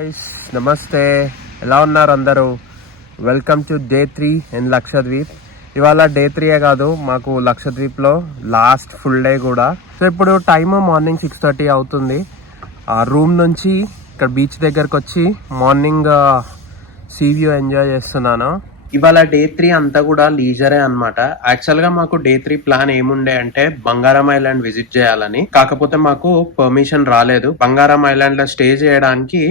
Guys, నమస్తే. ఎలా ఉన్నారు అందరూ? Welcome to day 3 in Lakshadweep. ఇవాళ డే 3 కాదు, మాకు లక్షద్వీప్లో లాస్ట్ ఫుల్ డే కూడా. సో ఇప్పుడు టైమ్ మార్నింగ్ 6:30 అవుతుంది. ఆ రూమ్ నుంచి ఇక్కడ బీచ్ దగ్గరకు వచ్చి మార్నింగ్ సీ వ్యూ ఎంజాయ్ చేస్తున్నాను. ఇవాళ డే 3 అంతా కూడా లీజరే అన్నమాట. యాక్చువల్ గా మాకు డే 3 ప్లాన్ ఏముండే అంటే బంగారం ఐలాండ్ విజిట్ చేయాలని. కాకపోతే మాకు పర్మిషన్ రాలేదు. బంగారం ఐలాండ్ లో స్టే చేయడానికి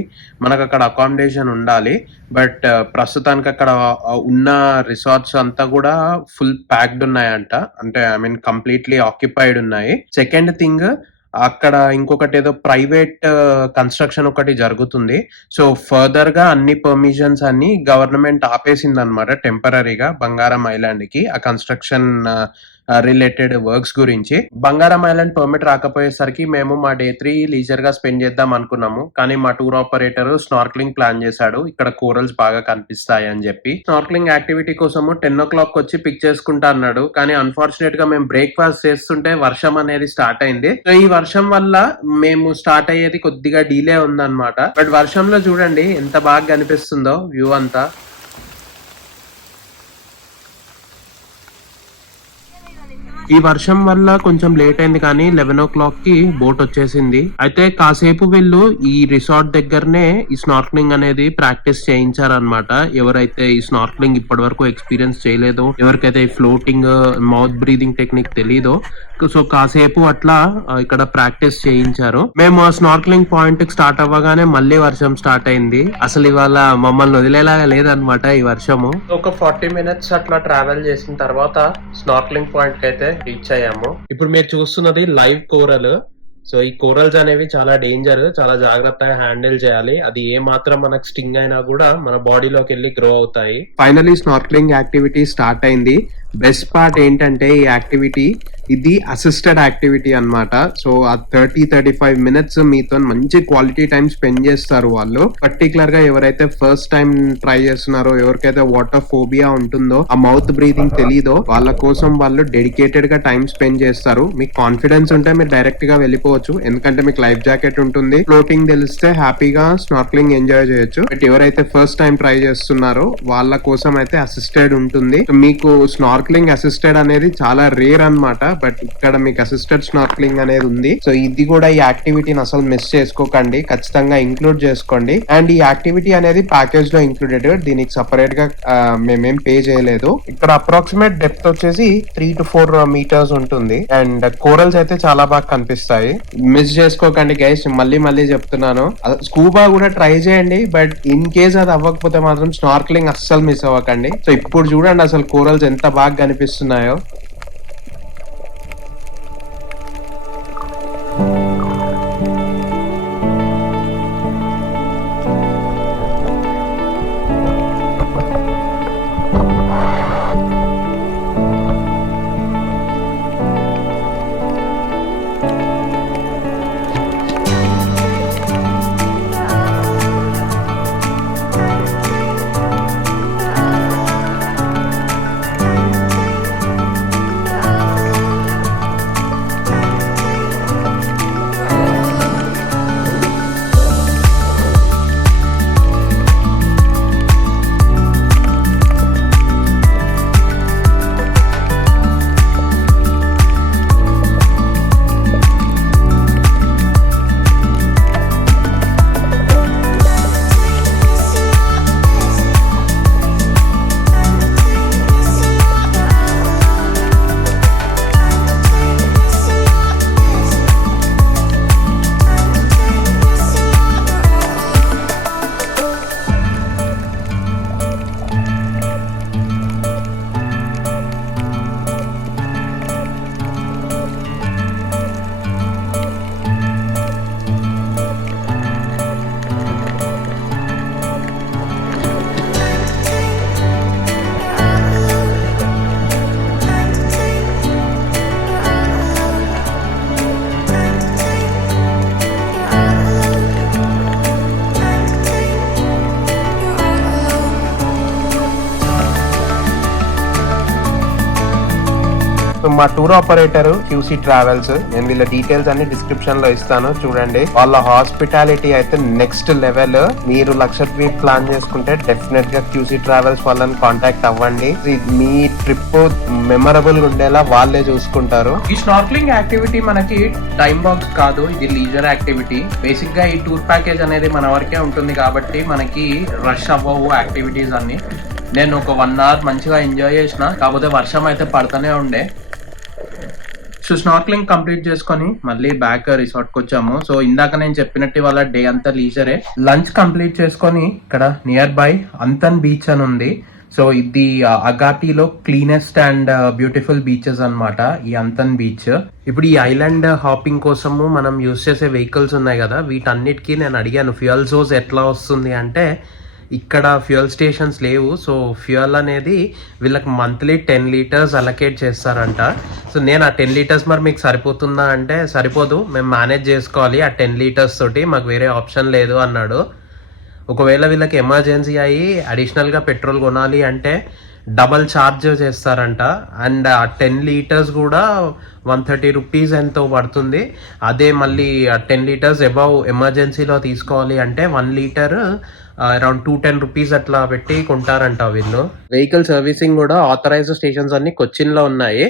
మనకు అక్కడ అకామిడేషన్ ఉండాలి. బట్ ప్రస్తుతానికి అక్కడ ఉన్న రిసార్ట్స్ అంతా కూడా ఫుల్ ప్యాక్డ్ ఉన్నాయంట. అంటే ఐ మీన్ కంప్లీట్లీ ఆక్యుపైడ్ ఉన్నాయి. సెకండ్ థింగ్, అక్కడ ఇంకొకటి ఏదో ప్రైవేట్ కన్స్ట్రక్షన్ ఒకటి జరుగుతుంది. సో ఫర్దర్ గా అన్ని పర్మిషన్స్ అన్ని గవర్నమెంట్ ఆపేసింది అనమాట టెంపరీగా బంగారం ఐలాండ్ కి, ఆ కన్స్ట్రక్షన్ రిలేటెడ్ వర్క్స్ గురించి. బంగారం ఐలాండ్ పర్మిట్ రాకపోయేసరికి మేము మా డే 3 లీజర్ గా స్పెండ్ చేద్దాం అనుకున్నాము. కానీ మా టూర్ ఆపరేటర్ స్నార్క్లింగ్ ప్లాన్ చేశాడు, ఇక్కడ కోరల్స్ బాగా కనిపిస్తాయి అని చెప్పి. స్నార్క్లింగ్ యాక్టివిటీ కోసము 10 o'clock వచ్చి పిక్ చేసుకుంటా అన్నాడు. కానీ అన్ఫార్చునేట్ గా మేము బ్రేక్ఫాస్ట్ చేస్తుంటే వర్షం అనేది స్టార్ట్ అయింది. సో ఈ వర్షం వల్ల మేము స్టార్ట్ అయ్యేది కొద్దిగా డిలే ఉందన్నమాట. బట్ వర్షంలో చూడండి ఎంత బాగా కనిపిస్తుందో వ్యూ అంతా. ఈ వర్షం వల్ల కొంచెం లేట్ అయింది, కానీ 11 o'clock కి బోట్ వచ్చేసింది. అయితే కాసేపు వీళ్ళు ఈ రిసార్ట్ దగ్గరనే ఈ స్నార్క్లింగ్ అనేది ప్రాక్టీస్ చేయించారనమాట. ఎవరైతే ఈ స్నార్క్లింగ్ ఇప్పటి వరకు ఎక్స్పీరియన్స్ చేయలేదో, ఎవరికైతే ఈ ఫ్లోటింగ్ మౌత్ బ్రీదింగ్ టెక్నిక్ తెలీదో, సో కాసేపు అట్లా ఇక్కడ ప్రాక్టీస్ చేయించారు. మేము ఆ స్నార్క్లింగ్ పాయింట్ కి స్టార్ట్ అవ్వగానే మళ్ళీ వర్షం స్టార్ట్ అయింది. అసలు ఇవాళ మమ్మల్ని వదిలేలాగా లేదనమాట ఈ వర్షము. ఒక 40 minutes అట్లా ట్రావెల్ చేసిన తర్వాత స్నార్క్లింగ్ పాయింట్ కి అయితే రీచ్ అయ్యాము. ఇప్పుడు మీరు చూస్తున్నది లైవ్ కోరల్. సో ఈ కోరల్స్ అనేవి చాలా డేంజర్, చాలా జాగ్రత్తగా హ్యాండిల్ చేయాలి. అది ఏ మాత్రం మనకు స్టింగ్ అయినా కూడా మన బాడీలోకి వెళ్ళి గ్రో అవుతాయి. ఫైనలీ స్నార్క్లింగ్ యాక్టివిటీ స్టార్ట్ అయింది. బెస్ట్ పార్ట్ ఏంటంటే ఈ యాక్టివిటీ ఇది అసిస్టెడ్ యాక్టివిటీ అన్నమాట. సో ఆ 30-35 minutes మీతో మంచి క్వాలిటీ టైం స్పెండ్ చేస్తారు వాళ్ళు. పర్టికులర్ గా ఎవరైతే ఫస్ట్ టైం ట్రై చేస్తున్నారో, ఎవరికైతే వాటర్ ఫోబియా ఉంటుందో, ఆ మౌత్ బ్రీతింగ్ తెలీదో, వాళ్ళ కోసం వాళ్ళు డెడికేటెడ్ గా టైం స్పెండ్ చేస్తారు. మీకు కాన్ఫిడెన్స్ ఉంటే మీరు డైరెక్ట్ గా వెళ్ళిపోవచ్చు, ఎందుకంటే మీకు లైఫ్ జాకెట్ ఉంటుంది. ఫ్లోటింగ్ తెలిస్తే హ్యాపీగా స్నార్క్లింగ్ ఎంజాయ్ చేయొచ్చు. బట్ ఎవరైతే ఫస్ట్ టైం ట్రై చేస్తున్నారో వాళ్ళ కోసం అయితే అసిస్టెడ్ ఉంటుంది. మీకు స్నార్క్లింగ్ అసిస్టెడ్ అనేది చాలా రేర్ అన్నమాట. బట్ ఇక్కడ మీకు అసిస్టెడ్ స్నార్క్లింగ్ అనేది ఉంది. సో ఇది కూడా ఈ యాక్టివిటీని అసలు మిస్ చేసుకోకండి, ఖచ్చితంగా ఇంక్లూడ్ చేసుకోండి. అండ్ ఈ యాక్టివిటీ అనేది ప్యాకేజ్ లో ఇంక్లూడెడ్, దీనికి సపరేట్ గా మేమేం పే చేయలేదు. ఇక్కడ అప్రాక్సిమేట్ డెప్త్ వచ్చేసి 3 to 4 meters ఉంటుంది. అండ్ కోరల్స్ అయితే చాలా బాగా కనిపిస్తాయి. మిస్ చేసుకోకండి గైస్, మళ్ళీ చెప్తున్నాను. స్కూబా కూడా ట్రై చేయండి, బట్ ఇన్ కేస్ అది అవ్వకపోతే మాత్రం స్నార్క్లింగ్ అస్సలు మిస్ అవ్వకండి. సో ఇప్పుడు చూడండి అసలు కోరల్స్ ఎంత బాగా కనిపిస్తున్నాయో. మా టూర్ ఆపరేటర్ క్యూసీ ట్రావెల్స్, నేను వీళ్ళ డీటెయిల్స్ అన్ని డిస్క్రిప్షన్ లో ఇస్తాను చూడండి. వాళ్ళ హాస్పిటాలిటీ అయితే నెక్స్ట్ లెవెల్. మీరు లక్షద్వీప్ ప్లాన్ చేసుకుంటే డెఫినెట్ గా క్యూసీ ట్రావెల్స్ వాళ్ళని కాంటాక్ట్ అవ్వండి. మీ ట్రిప్ మెమరబుల్ ఉండేలా వాళ్ళే చూసుకుంటారు. ఈ స్నార్క్లింగ్ యాక్టివిటీ మనకి టైం బాక్స్ కాదు, ఇది లీజర్ యాక్టివిటీ. బేసిక్ గా ఈ టూర్ ప్యాకేజ్ అనేది మన వరకే ఉంటుంది కాబట్టి మనకి రష్ అవ్వవు యాక్టివిటీస్ అన్ని. నేను ఒక 1 hour మంచిగా ఎంజాయ్ చేసిన, కాకపోతే వర్షం అయితే పడుతూనే ఉండే. సో స్నార్క్లింగ్ కంప్లీట్ చేసుకొని మళ్ళీ బ్యాక్ రిసార్ట్ కి వచ్చాము. సో ఇందాక నేను చెప్పినట్టు వాళ్ళ డే అంతా లీజరే. లంచ్ కంప్లీట్ చేసుకొని ఇక్కడ నియర్ బై అంతన్ బీచ్ అని ఉంది. సో ఇది అగాటిలో క్లీనెస్ట్ అండ్ బ్యూటిఫుల్ బీచెస్ అన్నమాట ఈ అంతన్ బీచ్. ఇప్పుడు ఈ ఐలాండ్ హాపింగ్ కోసము మనం యూజ్ చేసే వెహికల్స్ ఉన్నాయి కదా, వీటన్నిటికీ నేను అడిగాను ఫ్యూయల్ సోర్స్ ఎట్లా వస్తుంది అంటే, ఇక్కడ ఫ్యూయల్ స్టేషన్స్ లేవు. సో ఫ్యూయల్ అనేది వీళ్ళకి మంత్లీ 10 liters అలొకేట్ చేస్తారంట. సో నేను ఆ 10 liters మరి మీకు సరిపోతుందా అంటే, సరిపోదు, మేము మేనేజ్ చేసుకోవాలి ఆ 10 liters తోటి, మాకు వేరే ఆప్షన్ లేదు అన్నాడు. ఒకవేళ వీళ్ళకి ఎమర్జెన్సీ అయ్యి అడిషనల్గా పెట్రోల్ కొనాలి అంటే డబల్ ఛార్జ్ చేస్తారంట. అండ్ ఆ 10 liters కూడా 130 rupees ఎంతో పడుతుంది. అదే మళ్ళీ 10 liters అబౌవ్ ఎమర్జెన్సీలో తీసుకోవాలి అంటే 1 liter అరౌండ్ 210 rupees అట్లా పెట్టి కొంటారంట వీళ్ళు. వెహికల్ సర్వీసింగ్ కూడా ఆథరైజ్డ్ స్టేషన్స్ అన్ని కొచ్చిన్ లో ఉన్నాయి.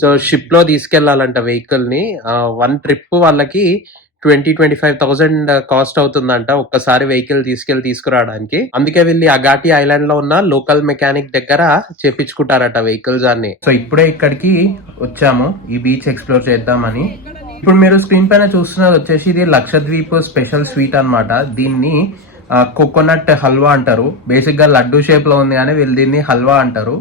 సో షిప్ లో తీసుకెళ్లాలంట వెహికల్ ని. 1 trip వాళ్ళకి 20-25,000 కాస్ట్ అవుతుందంట ఒక్కసారి వెహికల్ తీసుకురావడానికి. అందుకే వీళ్ళు అగాటి ఐలాండ్ లో ఉన్న లోకల్ మెకానిక్ దగ్గర చేపించుకుంటారట వెహికల్స్ అన్ని. సో ఇప్పుడే ఇక్కడికి వచ్చాము ఈ బీచ్ ఎక్స్ప్లోర్ చేద్దామని. ఇప్పుడు మీరు స్క్రీన్ పైన చూస్తున్నది వచ్చేసి ఇది లక్షద్వీప్ స్పెషల్ స్వీట్ అన్నమాట. దీన్ని కోకోనట్ హల్వా అంటారు. బేసిక్ గా లడ్డు షేప్ లో ఉంది కానీ వీళ్ళు దీన్ని హల్వా అంటారు.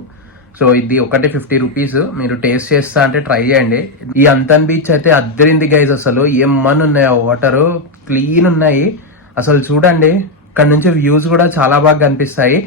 సో ఇది ఒకటి 50 rupees. మీరు టేస్ట్ చేస్తా అంటే ట్రై చేయండి. ఈ అంతన్ బీచ్ అయితే అద్దరింది గైజ్. అసలు ఏమన్నా ఉన్నాయో, వాటర్ క్లీన్ ఉన్నాయి అసలు. చూడండి ఇక్కడ నుంచి వ్యూస్ కూడా చాలా బాగా కనిపిస్తాయి.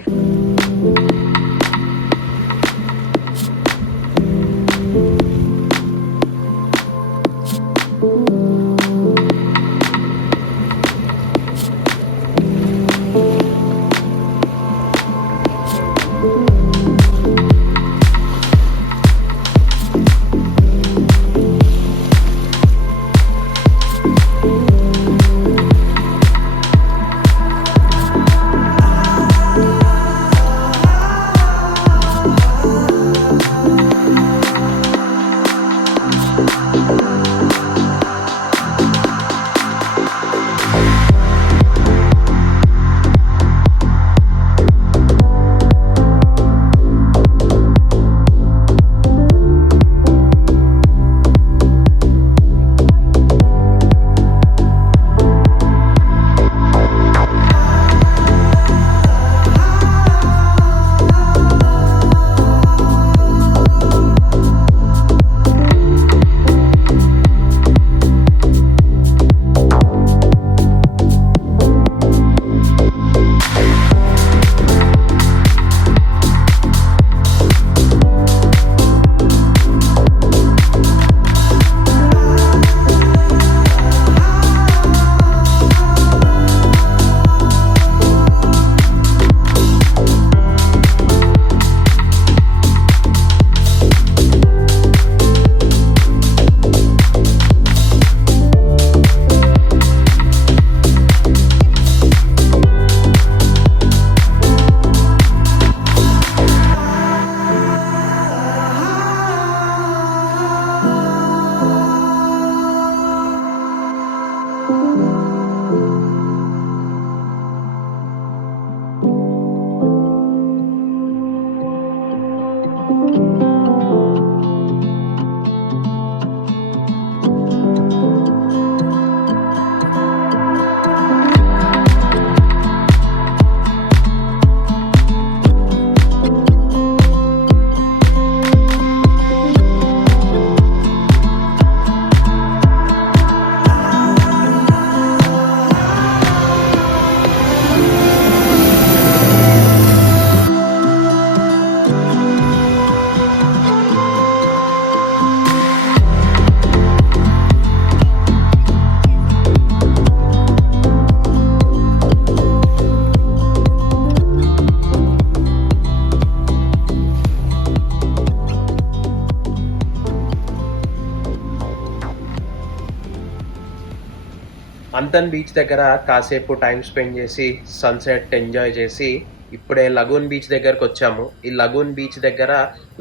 అంతన్ బీచ్ దగ్గర కాసేపు టైం స్పెండ్ చేసి సన్సెట్ ఎంజాయ్ చేసి ఇప్పుడే లగూన్ బీచ్ దగ్గరకు వచ్చాము. ఈ లగూన్ బీచ్ దగ్గర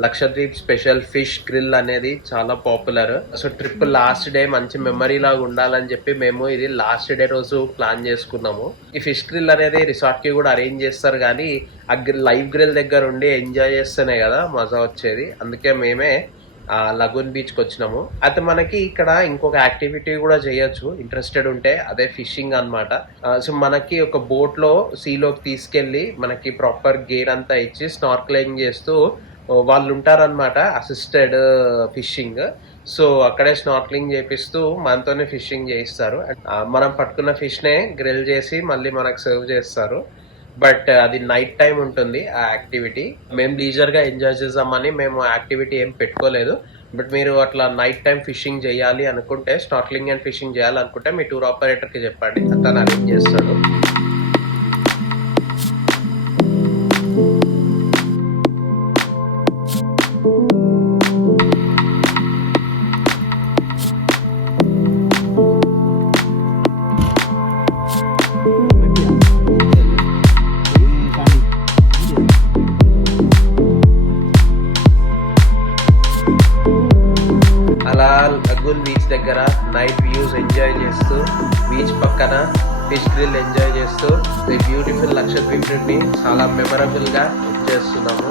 లక్షద్వీప్ స్పెషల్ ఫిష్ గ్రిల్ అనేది చాలా popular. So trip last day మంచి మెమరీ లాగా ఉండాలని చెప్పి మేము ఇది లాస్ట్ డే రోజు ప్లాన్ చేసుకున్నాము. ఈ ఫిష్ గ్రిల్ అనేది రిసార్ట్ కి కూడా అరేంజ్ చేస్తారు, కానీ ఆ లైవ్ గ్రిల్ దగ్గర ఉండి ఎంజాయ్ చేస్తేనే కదా మజా వచ్చేది. అందుకే మేమే లగూన్ బీచ్ కి వచ్చినాము. అయితే మనకి ఇక్కడ ఇంకొక యాక్టివిటీ కూడా చేయొచ్చు ఇంట్రెస్టెడ్ ఉంటే, అదే ఫిషింగ్ అన్నమాట. సో మనకి ఒక బోట్ లో సీలోకి తీసుకెళ్లి మనకి ప్రాపర్ గేర్ అంతా ఇచ్చి స్నార్క్లింగ్ చేస్తూ వాళ్ళు ఉంటారన్నమాట, అసిస్టెడ్ ఫిషింగ్. సో అక్కడే స్నార్క్లింగ్ చేపిస్తూ మనతోనే ఫిషింగ్ చేయిస్తారు. మనం పట్టుకున్న ఫిష్ నే గ్రిల్ చేసి మళ్ళీ మనకు సర్వ్ చేస్తారు. బట్ అది నైట్ టైం ఉంటుంది ఆ యాక్టివిటీ. మేము లీజర్ గా ఎంజాయ్ చేద్దామని మేము యాక్టివిటీ ఏం పెట్టుకోలేదు. బట్ మీరు అట్లా నైట్ టైం ఫిషింగ్ చేయాలి అనుకుంటే, స్నార్క్లింగ్ అండ్ ఫిషింగ్ చేయాలనుకుంటే మీ టూర్ ఆపరేటర్ కి చెప్పండి, అతను అరేంజ్ చేస్తాడు. అలా లగూన్ బీచ్ దగ్గర నైట్ వ్యూస్ ఎంజాయ్ చేస్తూ, బీచ్ పక్కన ఫిష్ గ్రిల్ ఎంజాయ్ చేస్తూ ఈ బ్యూటిఫుల్ లక్షద్వీప్ ట్రిప్ ని చాలా మెమరబుల్ గా చేస్తున్నాము.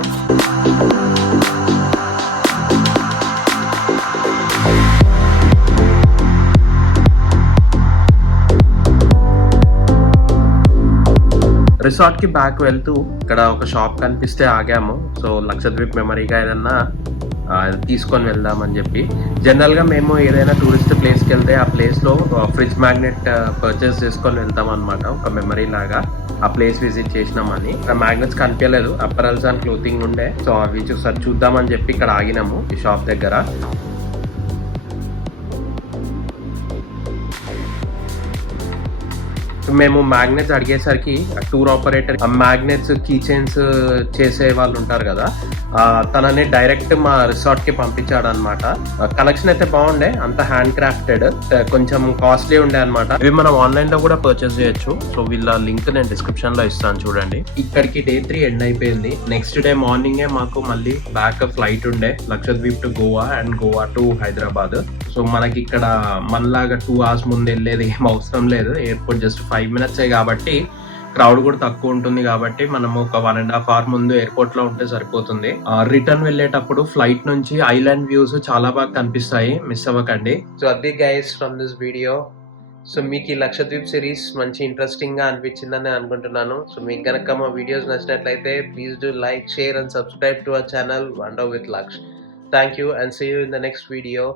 రిసార్ట్ కి బ్యాక్ వెళ్తూ ఇక్కడ ఒక షాప్ కనిపిస్తే ఆగాము. సో లక్షద్వీప్ మెమరీగా ఏదన్నా తీసుకొని వెళ్దామని చెప్పి. జనరల్ గా మేము ఏదైనా టూరిస్ట్ ప్లేస్ కి వెళ్తే ఆ ప్లేస్ లో ఫ్రిడ్జ్ మ్యాగ్నెట్ పర్చేస్ చేసుకొని వెళ్తాం అనమాట, ఒక మెమరీ లాగా. ఆ ప్లేస్ విజిట్ చేసినామని మ్యాగ్నెట్స్ కనిపించలేదు, అప్పరల్స్ అండ్ క్లోతింగ్ ఉండే. సో అవి చూద్దామని చెప్పి ఇక్కడ ఆగినాము ఈ షాప్ దగ్గర. మేము మ్యాగ్నెట్స్ అడిగేసరికి tour operator magnets key chains చేసే వాళ్ళు ఉంటారు కదా, తనని డైరెక్ట్ మా రిసార్ట్ కి పంపించాడు అనమాట. కలెక్షన్ అయితే బాగుండే, అంత హ్యాండ్ క్రాఫ్టెడ్, కొంచెం కాస్ట్లీ ఉండే అనమాట. ఇవి మనం ఆన్లైన్ లో కూడా పర్చేస్ చేయొచ్చు. సో వీళ్ళ లింక్ నేను డిస్క్రిప్షన్ లో ఇస్తాను చూడండి. ఇక్కడికి డే 3 ఎండ్ అయిపోయింది. నెక్స్ట్ డే మార్నింగ్ మాకు మళ్ళీ బ్యాక్ ఫ్లైట్ ఉండే, Lakshadweep to Goa and Goa to Hyderabad. So మనకి ఇక్కడ మనలాగా 2 hours ముందు వెళ్ళేది ఏం అవసరం లేదు. ఎయిర్పోర్ట్ జస్ట్ 5 minutes కాబట్టి క్రౌడ్ కూడా తక్కువ ఉంటుంది, కాబట్టి మనం ఒక 1.5 hours ముందు ఎయిర్పోర్ట్ లో ఉంటే సరిపోతుంది. రిటర్న్ వెళ్ళేటప్పుడు ఫ్లైట్ నుంచి ఐలాండ్ వ్యూస్ చాలా బాగా కనిపిస్తాయి, మిస్ అవ్వకండి. సో అది guys from this video. So మీకు ఈ లక్షద్వీప్ సిరీస్ మంచి ఇంట్రెస్టింగ్ గా అనిపించిందని అనుకుంటున్నాను. సో మీకు కనుక మా వీడియోస్ నచ్చినట్లయితే please do like, share and subscribe to our channel wonder with Laksh. Thank you and see you in the next video.